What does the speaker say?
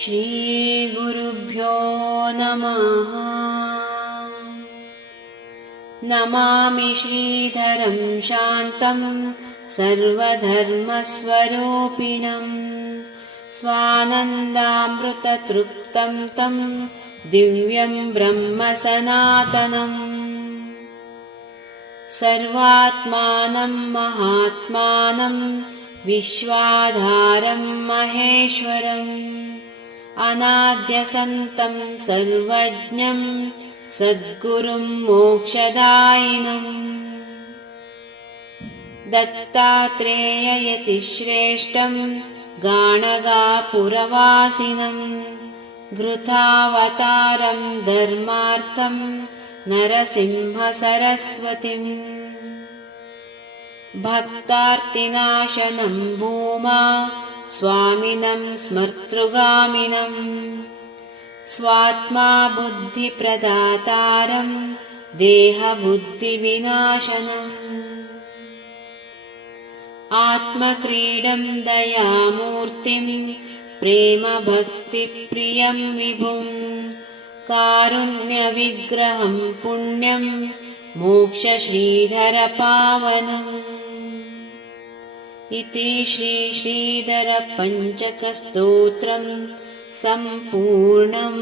श्रीगुरुभ्यो नमः। नमामि श्रीधरं शान्तं सर्वधर्मस्वरूपिणं स्वानन्दामृततृप्तं तं दिव्यं ब्रह्म सनातनम् सर्वात्मानं महात्मानं विश्वाधारं महेश्वरम् अनाद्यसन्तं सर्वज्ञं सद्गुरुं मोक्षदायिनं दत्तात्रेययतिश्रेष्ठं गाणगापुरवासिनं घृतावतारं धर्मार्थं नरसिंहसरस्वतीं भक्तार्तिनाशनं भूमा स्वामिनं स्मर्तृगामिनं स्वात्मा बुद्धिप्रदातारं देहबुद्धिविनाशनम् आत्मक्रीडं दयामूर्तिं प्रेमभक्तिप्रियं विभुं कारुण्यविग्रहं पुण्यं मोक्षश्रीधरपावनम् इति श्रीश्रीधरपञ्चकस्तोत्रं सम्पूर्णम्।